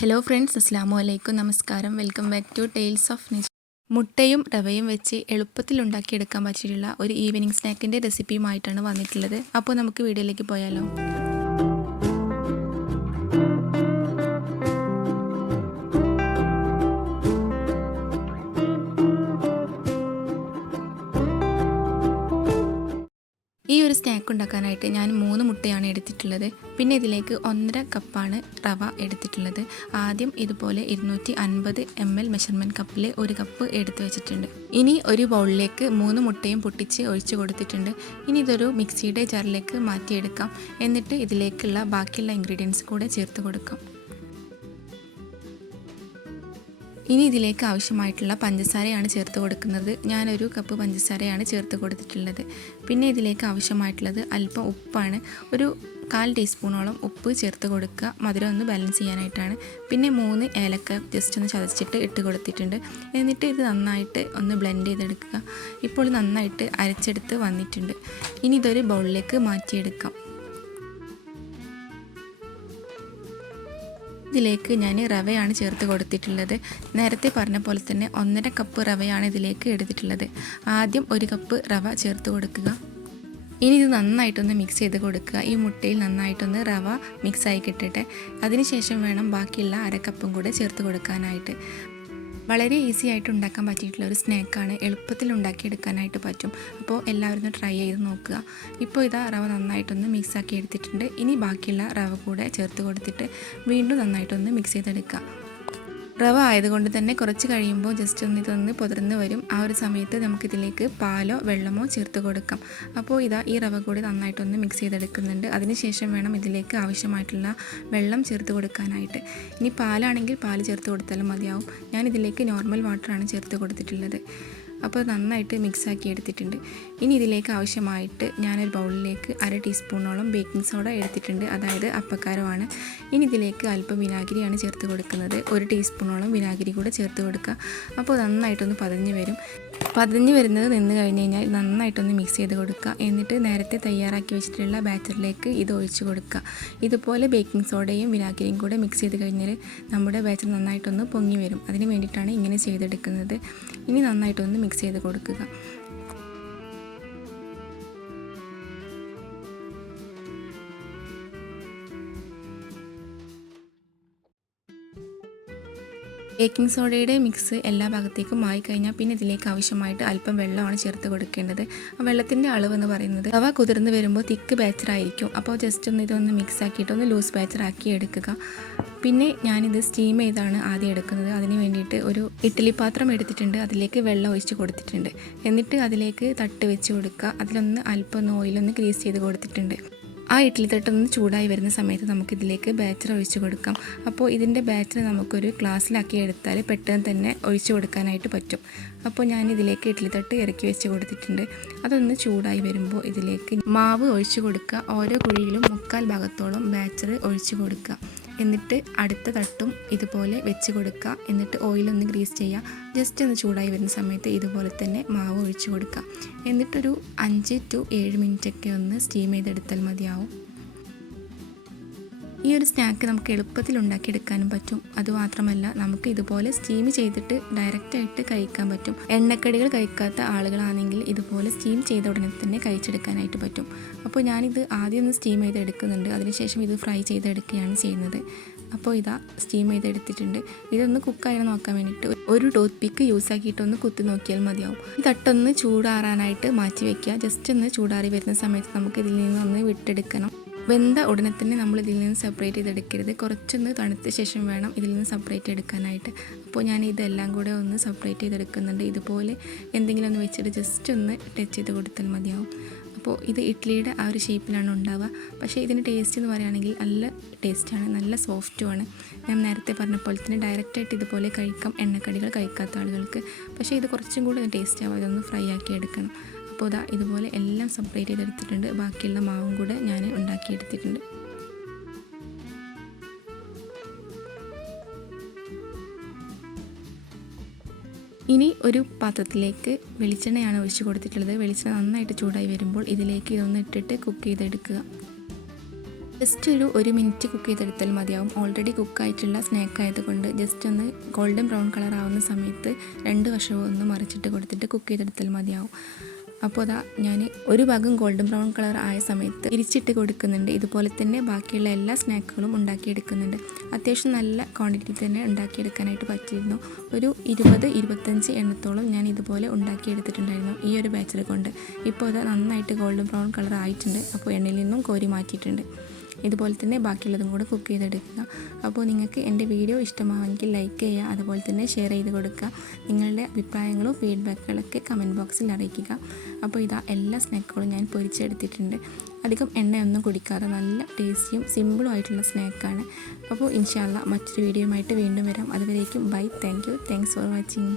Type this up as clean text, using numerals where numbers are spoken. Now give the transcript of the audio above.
Hello friends, അസ്സാം വലൈക്കും, നമസ്കാരം. Welcome back to tales of Naju. മുട്ടയും റവയും വെച്ച് എളുപ്പത്തിൽ ഉണ്ടാക്കിയെടുക്കാൻ പറ്റിയിട്ടുള്ള ഒരു ഈവനിങ് സ്നാക്കിൻ്റെ റെസിപ്പിയുമായിട്ടാണ് വന്നിട്ടുള്ളത്. അപ്പോൾ നമുക്ക് വീഡിയോയിലേക്ക് പോയാലോ. ഈ ഒരു സ്നാക്ക് ഉണ്ടാക്കാനായിട്ട് ഞാൻ 3 മുട്ടയാണ് എടുത്തിട്ടുള്ളത്. പിന്നെ ഇതിലേക്ക് 1.5 കപ്പാണ് റവ എടുത്തിട്ടുള്ളത്. ആദ്യം ഇതുപോലെ 250 ml മെഷർമെൻറ്റ് കപ്പിൽ 1 കപ്പ് എടുത്ത് വെച്ചിട്ടുണ്ട്. ഇനി ഒരു ബൗളിലേക്ക് 3 മുട്ടയും പൊട്ടിച്ച് ഒഴിച്ചു കൊടുത്തിട്ടുണ്ട്. ഇനി ഇതൊരു മിക്സിയുടെ ജാറിലേക്ക് മാറ്റിയെടുക്കാം. എന്നിട്ട് ഇതിലേക്കുള്ള ബാക്കിയുള്ള ഇൻഗ്രീഡിയൻസ് കൂടെ ചേർത്ത് കൊടുക്കാം. ഇനി ഇതിലേക്ക് ആവശ്യമായിട്ടുള്ള പഞ്ചസാരയാണ് ചേർത്ത് കൊടുക്കുന്നത്. ഞാനൊരു കപ്പ് പഞ്ചസാരയാണ് ചേർത്ത് കൊടുത്തിട്ടുള്ളത്. പിന്നെ ഇതിലേക്ക് ആവശ്യമായിട്ടുള്ളത് അല്പം ഉപ്പാണ്. ഒരു 1/4 ടീസ്പൂണോളം ഉപ്പ് ചേർത്ത് കൊടുക്കുക, മധുരം ഒന്ന് ബാലൻസ് ചെയ്യാനായിട്ടാണ്. പിന്നെ 3 ഏലക്ക ജസ്റ്റ് ഒന്ന് ചതച്ചിട്ട് ഇട്ട് കൊടുത്തിട്ടുണ്ട്. എന്നിട്ട് ഇത് നന്നായിട്ട് ഒന്ന് ബ്ലെൻഡ് ചെയ്തെടുക്കുക. ഇപ്പോൾ നന്നായിട്ട് അരച്ചെടുത്ത് വന്നിട്ടുണ്ട്. ഇനി ഇതൊരു ബൗളിലേക്ക് മാറ്റിയെടുക്കാം. ഇതിലേക്ക് ഞാൻ റവയാണ് ചേർത്ത് കൊടുത്തിട്ടുള്ളത്. നേരത്തെ പറഞ്ഞ പോലെ തന്നെ 1.5 കപ്പ് റവയാണ് ഇതിലേക്ക് എടുത്തിട്ടുള്ളത്. ആദ്യം 1 കപ്പ് റവ ചേർത്ത് കൊടുക്കുക. ഇനി ഇത് നന്നായിട്ടൊന്ന് മിക്സ് ചെയ്ത് കൊടുക്കുക. ഈ മുട്ടയിൽ നന്നായിട്ടൊന്ന് റവ മിക്സായി കിട്ടട്ടെ. അതിനുശേഷം വേണം ബാക്കിയുള്ള 1/2 കപ്പും കൂടെ ചേർത്ത് കൊടുക്കാനായിട്ട്. വളരെ ഈസി ആയിട്ട് ഉണ്ടാക്കാൻ പറ്റിയിട്ടുള്ള ഒരു സ്നാക്കാണ്. എളുപ്പത്തിൽ ഉണ്ടാക്കിയെടുക്കാനായിട്ട് പറ്റും. അപ്പോൾ എല്ലാവരും ഒന്ന് ട്രൈ ചെയ്ത് നോക്കുക. ഇപ്പോൾ ഇതാ റവ നന്നായിട്ടൊന്ന് മിക്സാക്കി എടുത്തിട്ടുണ്ട്. ഇനി ബാക്കിയുള്ള റവ കൂടെ ചേർത്ത് കൊടുത്തിട്ട് വീണ്ടും നന്നായിട്ടൊന്ന് മിക്സ് ചെയ്തെടുക്കുക. റവ ആയതുകൊണ്ട് തന്നെ കുറച്ച് കഴിയുമ്പോൾ ജസ്റ്റ് ഒന്ന് ഇതൊന്ന് പൊതിർന്ന് വരും. ആ ഒരു സമയത്ത് നമുക്കിതിലേക്ക് പാലോ വെള്ളമോ ചേർത്ത് കൊടുക്കാം. അപ്പോൾ ഇതാ ഈ റവ കൂടി നന്നായിട്ടൊന്ന് മിക്സ് ചെയ്തെടുക്കുന്നുണ്ട്. അതിനുശേഷം വേണം ഇതിലേക്ക് ആവശ്യമായിട്ടുള്ള വെള്ളം ചേർത്ത് കൊടുക്കാനായിട്ട്. ഇനി പാലാണെങ്കിൽ പാൽ ചേർത്ത് കൊടുത്താലും മതിയാവും. ഞാൻ ഇതിലേക്ക് നോർമൽ വാട്ടറാണ് ചേർത്ത് കൊടുത്തിട്ടുള്ളത്. അപ്പോൾ നന്നായിട്ട് മിക്സാക്കി എടുത്തിട്ടുണ്ട്. ഇനി ഇതിലേക്ക് ആവശ്യമായിട്ട് ഞാനൊരു ബൗളിലേക്ക് 1/2 ടീസ്പൂണോളം ബേക്കിംഗ് സോഡ എടുത്തിട്ടുണ്ട്, അതായത് അപ്പക്കാരമാണ്. ഇനി ഇതിലേക്ക് അല്പം വിനാഗിരിയാണ് ചേർത്ത് കൊടുക്കുന്നത്. 1 ടീസ്പൂണോളം വിനാഗിരി കൂടെ ചേർത്ത് കൊടുക്കുക. അപ്പോൾ നന്നായിട്ടൊന്ന് പതഞ്ഞ് വരുന്നത് നിന്ന് കഴിഞ്ഞ് കഴിഞ്ഞാൽ നന്നായിട്ടൊന്ന് മിക്സ് ചെയ്ത് കൊടുക്കുക. എന്നിട്ട് നേരത്തെ തയ്യാറാക്കി വെച്ചിട്ടുള്ള ബാറ്ററിലേക്ക് ഇത് ഒഴിച്ച് കൊടുക്കുക. ഇതുപോലെ ബേക്കിംഗ് സോഡയും വിനാഗിരിയും കൂടെ മിക്സ് ചെയ്ത് കഴിഞ്ഞാൽ നമ്മുടെ ബാറ്റർ നന്നായിട്ടൊന്ന് പൊങ്ങി വരും. അതിന് വേണ്ടിയിട്ടാണ് ഇങ്ങനെ ചെയ്തെടുക്കുന്നത്. ഇനി നന്നായിട്ടൊന്ന് മിക്സ് ചെയ്ത് കൊടുക്കുക. ബേക്കിംഗ് സോഡയുടെ മിക്സ് എല്ലാ ഭാഗത്തേക്കും ആയി കഴിഞ്ഞാൽ പിന്നെ ഇതിലേക്ക് ആവശ്യമായിട്ട് അല്പം വെള്ളമാണ് ചേർത്ത് കൊടുക്കേണ്ടത്. ആ വെള്ളത്തിൻ്റെ അളവെന്ന് പറയുന്നത് റവ കുതിർന്ന് വരുമ്പോൾ തിക്ക് ബാച്ചറായിരിക്കും. അപ്പോൾ ജസ്റ്റ് ഒന്ന് ഇതൊന്ന് മിക്സ് ആക്കിയിട്ട് ഒന്ന് ലൂസ് ബാച്ചറാക്കി എടുക്കുക. പിന്നെ ഞാനിത് സ്റ്റീം ചെയ്താണ് ആദ്യം എടുക്കുന്നത്. അതിന് വേണ്ടിയിട്ട് ഒരു ഇഡ്ഡലി പാത്രം എടുത്തിട്ടുണ്ട്. അതിലേക്ക് വെള്ളം ഒഴിച്ച് കൊടുത്തിട്ടുണ്ട്. എന്നിട്ട് അതിലേക്ക് തട്ട് വെച്ച് കൊടുക്കുക. അതിലൊന്ന് അല്പം ഒന്ന് ഓയിലൊന്ന് ഗ്രീസ് ചെയ്ത് കൊടുത്തിട്ടുണ്ട്. ആ ഇഡ്ഡലി തട്ടൊന്ന് ചൂടായി വരുന്ന സമയത്ത് നമുക്കിതിലേക്ക് ബാറ്റർ ഒഴിച്ച് കൊടുക്കാം. അപ്പോൾ ഇതിൻ്റെ ബാറ്റർ നമുക്കൊരു ഗ്ലാസ്സിലാക്കി എടുത്താൽ പെട്ടെന്ന് തന്നെ ഒഴിച്ച് കൊടുക്കാനായിട്ട് പറ്റും. അപ്പോൾ ഞാനിതിലേക്ക് ഇഡ്ഡലി തട്ട് ഇറക്കി വെച്ച് കൊടുത്തിട്ടുണ്ട്. അതൊന്ന് ചൂടായി വരുമ്പോൾ ഇതിലേക്ക് മാവ് ഒഴിച്ച് കൊടുക്കുക. ഓരോ കുഴിയിലും 1/4 ഭാഗത്തോളം ബാറ്റർ ഒഴിച്ച് കൊടുക്കുക. എന്നിട്ട് അടുത്ത തട്ടും ഇതുപോലെ വെച്ച് കൊടുക്കുക. എന്നിട്ട് ഓയിലൊന്ന് ഗ്രീസ് ചെയ്യുക. ജസ്റ്റ് ഒന്ന് ചൂടായി വരുന്ന സമയത്ത് ഇതുപോലെ തന്നെ മാവ് ഒഴിച്ച് കൊടുക്കുക. എന്നിട്ടൊരു 5 to 7 മിനിറ്റൊക്കെ ഒന്ന് സ്റ്റീം ചെയ്തെടുത്താൽ മതിയാവും. ഈ ഒരു സ്നാക്ക് നമുക്ക് എളുപ്പത്തിൽ ഉണ്ടാക്കിയെടുക്കാനും പറ്റും. അതുമാത്രമല്ല നമുക്ക് ഇതുപോലെ സ്റ്റീം ചെയ്തിട്ട് ഡയറക്റ്റായിട്ട് കഴിക്കാൻ പറ്റും. എണ്ണക്കടികൾ കഴിക്കാത്ത ആളുകളാണെങ്കിൽ ഇതുപോലെ സ്റ്റീം ചെയ്ത ഉടനെ തന്നെ കഴിച്ചെടുക്കാനായിട്ട് പറ്റും. അപ്പോൾ ഞാനിത് ആദ്യം ഒന്ന് സ്റ്റീം ചെയ്തെടുക്കുന്നുണ്ട്. അതിനുശേഷം ഇത് ഫ്രൈ ചെയ്തെടുക്കുകയാണ് ചെയ്യുന്നത്. അപ്പോൾ ഇതാ സ്റ്റീം ചെയ്തെടുത്തിട്ടുണ്ട്. ഇതൊന്ന് കുക്കായി നോക്കാൻ വേണ്ടിയിട്ട് ഒരു ടൂത്ത് പിക്ക് യൂസ് ആക്കിയിട്ടൊന്ന് കുത്തി നോക്കിയാൽ മതിയാവും. ഈ തട്ടൊന്ന് ചൂടാറാനായിട്ട് മാറ്റി വയ്ക്കുക. ജസ്റ്റ് ഒന്ന് ചൂടാറി വരുന്ന സമയത്ത് നമുക്ക് ഇതിൽ നിന്നൊന്ന് വിട്ടെടുക്കണം. വെന്ത ഉടനെ തന്നെ നമ്മൾ ഇതിൽ നിന്ന് സെപ്പറേറ്റ് ചെയ്തെടുക്കരുത്. കുറച്ചൊന്ന് തണുത്ത ശേഷം വേണം ഇതിൽ നിന്ന് സെപ്പറേറ്റ് എടുക്കാനായിട്ട്. അപ്പോൾ ഞാൻ ഇതെല്ലാം കൂടെ ഒന്ന് സെപ്പറേറ്റ് ചെയ്തെടുക്കുന്നുണ്ട്. ഇതുപോലെ എന്തെങ്കിലും ഒന്ന് വെച്ചിട്ട് ജസ്റ്റ് ഒന്ന് ടച്ച് ചെയ്ത് കൊടുത്താൽ മതിയാവും. അപ്പോൾ ഇത് ഇഡ്ഡലിയുടെ ആ ഒരു ഷേപ്പിലാണ് ഉണ്ടാവുക. പക്ഷേ ഇതിൻ്റെ ടേസ്റ്റ് എന്ന് പറയുകയാണെങ്കിൽ നല്ല ടേസ്റ്റാണ്, നല്ല സോഫ്റ്റുമാണ്. ഞാൻ നേരത്തെ പറഞ്ഞ പോലെ തന്നെ ഡയറക്റ്റായിട്ട് ഇതുപോലെ കഴിക്കാം എണ്ണക്കടികൾ കഴിക്കാത്ത ആളുകൾക്ക്. പക്ഷേ ഇത് കുറച്ചും കൂടി ടേസ്റ്റ് ആവും. ഇതൊന്ന് ഫ്രൈ ആക്കി എടുക്കണം. അപ്പോൾ ഇതാ ഇതുപോലെ എല്ലാം സെപ്പറേറ്റ് ചെയ്തെടുത്തിട്ടുണ്ട്. ബാക്കിയുള്ള മാവും കൂടെ ഞാൻ ഉണ്ടാക്കിയെടുത്തിട്ടുണ്ട്. ഇനി ഒരു പാത്രത്തിലേക്ക് വെളിച്ചെണ്ണയാണ് ഒഴിച്ച് കൊടുത്തിട്ടുള്ളത്. വെളിച്ചെണ്ണ നന്നായിട്ട് ചൂടായി വരുമ്പോൾ ഇതിലേക്ക് ഇതൊന്ന് ഇട്ടിട്ട് കുക്ക് ചെയ്തെടുക്കുക. ജസ്റ്റ് ഒരു മിനിറ്റ് കുക്ക് ചെയ്തെടുത്താൽ മതിയാവും. ഓൾറെഡി കുക്കായിട്ടുള്ള സ്നാക്ക് ആയതുകൊണ്ട് ജസ്റ്റ് ഒന്ന് ഗോൾഡൻ ബ്രൗൺ കളർ ആവുന്ന സമയത്ത് 2 വശവും ഒന്ന് മറിച്ചിട്ട് കൊടുത്തിട്ട് കുക്ക് ചെയ്തെടുത്താൽ മതിയാവും. അപ്പോൾ അതാ ഞാൻ ഒരു ഭാഗം ഗോൾഡൻ ബ്രൗൺ കളർ ആയ സമയത്ത് തിരിച്ചിട്ട് കൊടുക്കുന്നുണ്ട്. ഇതുപോലെ തന്നെ ബാക്കിയുള്ള എല്ലാ സ്നാക്കുകളും ഉണ്ടാക്കിയെടുക്കുന്നുണ്ട്. അത്യാവശ്യം നല്ല ക്വാണ്ടിറ്റി തന്നെ ഉണ്ടാക്കിയെടുക്കാനായിട്ട് പറ്റിയിരുന്നു. ഒരു 20-25 എണ്ണത്തോളം ഞാൻ ഇതുപോലെ ഉണ്ടാക്കിയെടുത്തിട്ടുണ്ടായിരുന്നു ഈ ഒരു ബാച്ചിൽ കൊണ്ട്. ഇപ്പോൾ അത് നന്നായിട്ട് ഗോൾഡൻ ബ്രൗൺ കളർ ആയിട്ടുണ്ട്. അപ്പോൾ എണ്ണയിൽ നിന്നും കോരി മാറ്റിയിട്ടുണ്ട്. ഇതുപോലെ തന്നെ ബാക്കിയുള്ളതും കൂടെ കുക്ക് ചെയ്തെടുക്കുക. അപ്പോൾ നിങ്ങൾക്ക് എൻ്റെ വീഡിയോ ഇഷ്ടമാണെങ്കിൽ ലൈക്ക് ചെയ്യുക, അതുപോലെ തന്നെ ഷെയർ ചെയ്ത് കൊടുക്കുക. നിങ്ങളുടെ അഭിപ്രായങ്ങളും ഫീഡ്ബാക്കുകളൊക്കെ കമൻറ്റ് ബോക്സിൽ അറിയിക്കുക. അപ്പോൾ ഇതാ എല്ലാ സ്നാക്കുകളും ഞാൻ പൊരിച്ചെടുത്തിട്ടുണ്ട്. അധികം എണ്ണയൊന്നും കുടിക്കാതെ നല്ല ടേസ്റ്റിയും സിമ്പിളും ആയിട്ടുള്ള സ്നാക്കാണ്. അപ്പോൾ ഇൻഷാ അല്ലാഹ് മറ്റൊരു വീഡിയോയുമായിട്ട് വീണ്ടും വരാം. അതുവരേക്കും ബൈ. Thanks for watching.